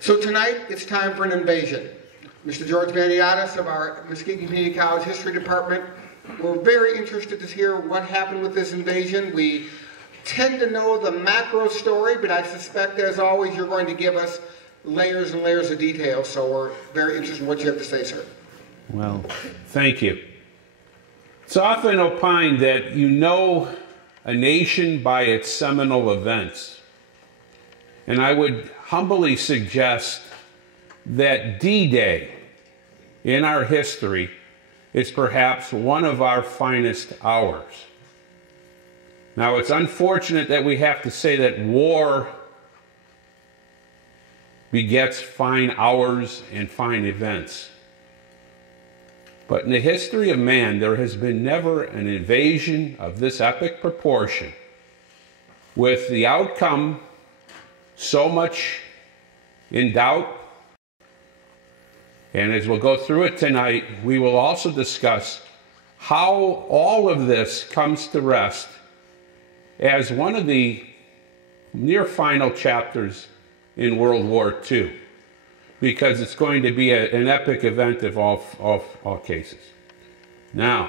So tonight, it's time for an invasion. Mr. George Maniotis of our Muskegon Community College History Department, we're very interested to hear what happened with this invasion. We tend to know the macro story, but I suspect, as always, you're going to give us layers and layers of detail, so we're very interested in what you have to say, sir. Well, thank you. It's often opined that you know a nation by its seminal events. And I would humbly suggest that D-Day in our history is perhaps one of our finest hours. Now, it's unfortunate that we have to say that war begets fine hours and fine events. But in the history of man, there has been never an invasion of this epic proportion, with the outcome so much in doubt. And as we'll go through it tonight, we will also discuss how all of this comes to rest as one of the near final chapters in World War II, because it's going to be an epic event of all cases. Now,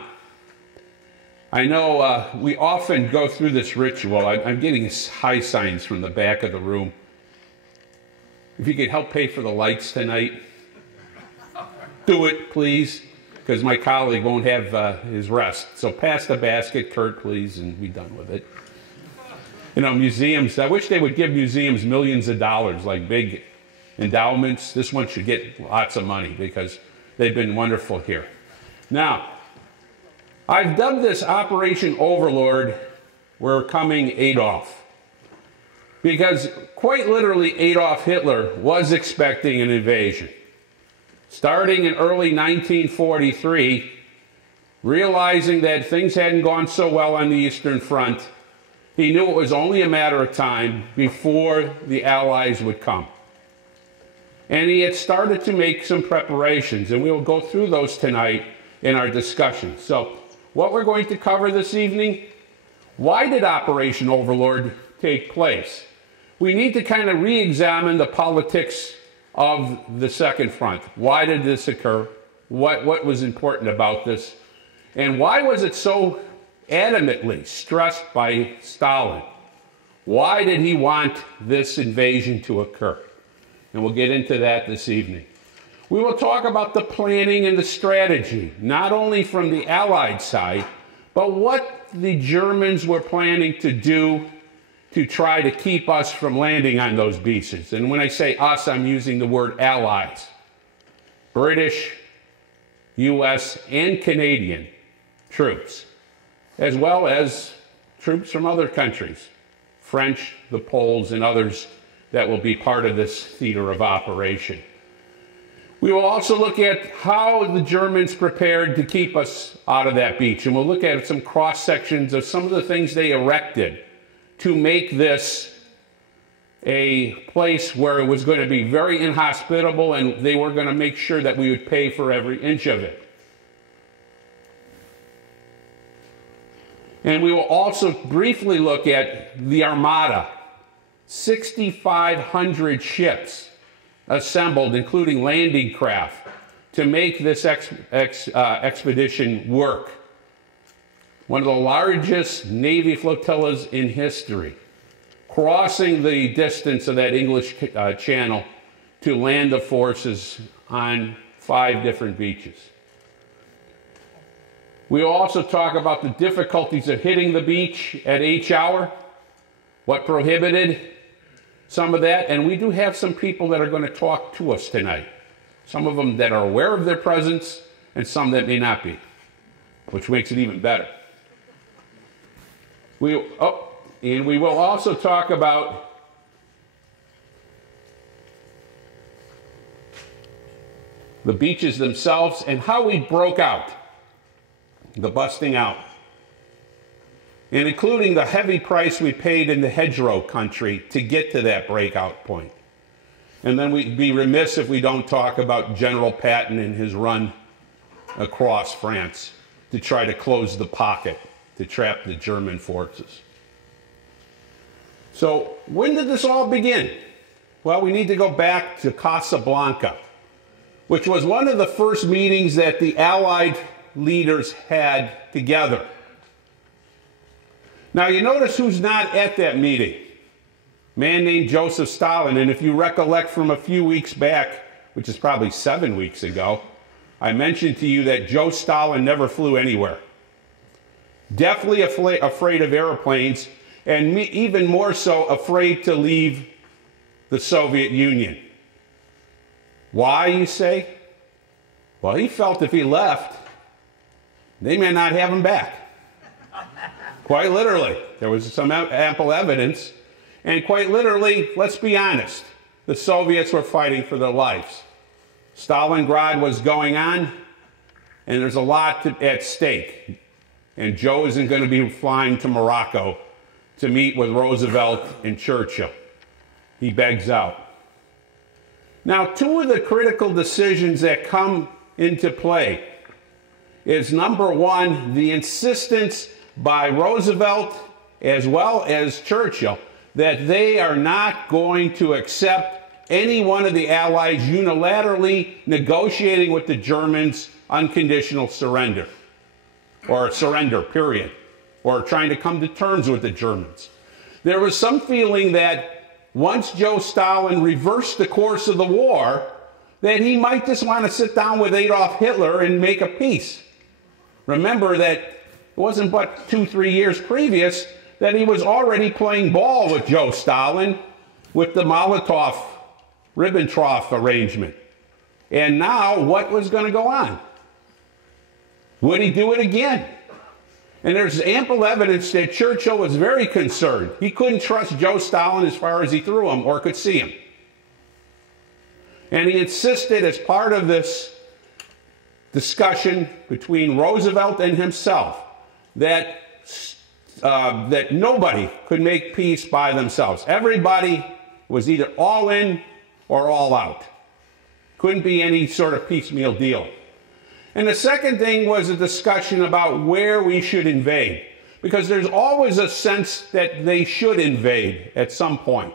I know we often go through this ritual. I'm getting high signs from the back of the room. If you could help pay for the lights tonight, do it, please, because my colleague won't have his rest. So pass the basket, Kurt, please, and be done with it. You know, museums, I wish they would give museums millions of dollars, like big endowments. This one should get lots of money because they've been wonderful here. Now, I've dubbed this Operation Overlord, We're Coming Adolf, because quite literally Adolf Hitler was expecting an invasion. Starting in early 1943, realizing that things hadn't gone so well on the Eastern Front, he knew it was only a matter of time before the Allies would come. And he had started to make some preparations, and we will go through those tonight in our discussion. So, what we're going to cover this evening: why did Operation Overlord take place? We need to kind of re-examine the politics of the Second Front. Why did this occur? What was important about this? And why was it so adamantly stressed by Stalin? Why did he want this invasion to occur? And we'll get into that this evening. We will talk about the planning and the strategy, not only from the Allied side, but what the Germans were planning to do to try to keep us from landing on those beaches. And when I say us, I'm using the word allies. British, US, and Canadian troops, as well as troops from other countries, French, the Poles, and others that will be part of this theater of operation. We will also look at how the Germans prepared to keep us out of that beach, and we'll look at some cross sections of some of the things they erected to make this a place where it was going to be very inhospitable, and they were going to make sure that we would pay for every inch of it. And we will also briefly look at the Armada. 6,500 ships assembled, including landing craft, to make this expedition work. One of the largest Navy flotillas in history, crossing the distance of that English Channel to land the forces on 5 different beaches. We will also talk about the difficulties of hitting the beach at H hour, what prohibited some of that, and we do have some people that are going to talk to us tonight. Some of them that are aware of their presence, and some that may not be, which makes it even better. And we will also talk about the beaches themselves and how we broke out, the busting out, and including the heavy price we paid in the hedgerow country to get to that breakout point. And then we'd be remiss if we don't talk about General Patton and his run across France to try to close the pocket, to trap the German forces. So when did this all begin? Well, we need to go back to Casablanca, which was one of the first meetings that the Allied leaders had together. Now, you notice who's not at that meeting. A man named Joseph Stalin. And if you recollect from a few weeks back, which is probably 7 weeks ago, I mentioned to you that Joe Stalin never flew anywhere. Definitely afraid of airplanes, and even more so afraid to leave the Soviet Union. Why, you say? Well, he felt if he left, they may not have him back. Quite literally. There was some ample evidence. And quite literally, let's be honest, the Soviets were fighting for their lives. Stalingrad was going on, and there's a lot at stake. And Joe isn't going to be flying to Morocco to meet with Roosevelt and Churchill. He begs out. Now, two of the critical decisions that come into play is, number one, the insistence by Roosevelt as well as Churchill that they are not going to accept any one of the Allies unilaterally negotiating with the Germans unconditional surrender, or surrender, period, or trying to come to terms with the Germans. There was some feeling that once Joe Stalin reversed the course of the war, that he might just want to sit down with Adolf Hitler and make a peace. Remember that it wasn't but 2-3 years previous that he was already playing ball with Joe Stalin with the Molotov-Ribbentrop arrangement. And now, what was going to go on? Would he do it again? And there's ample evidence that Churchill was very concerned. He couldn't trust Joe Stalin as far as he threw him or could see him. And he insisted, as part of this discussion between Roosevelt and himself, that nobody could make peace by themselves. Everybody was either all in or all out. Couldn't be any sort of piecemeal deal. And the second thing was a discussion about where we should invade, because there's always a sense that they should invade at some point.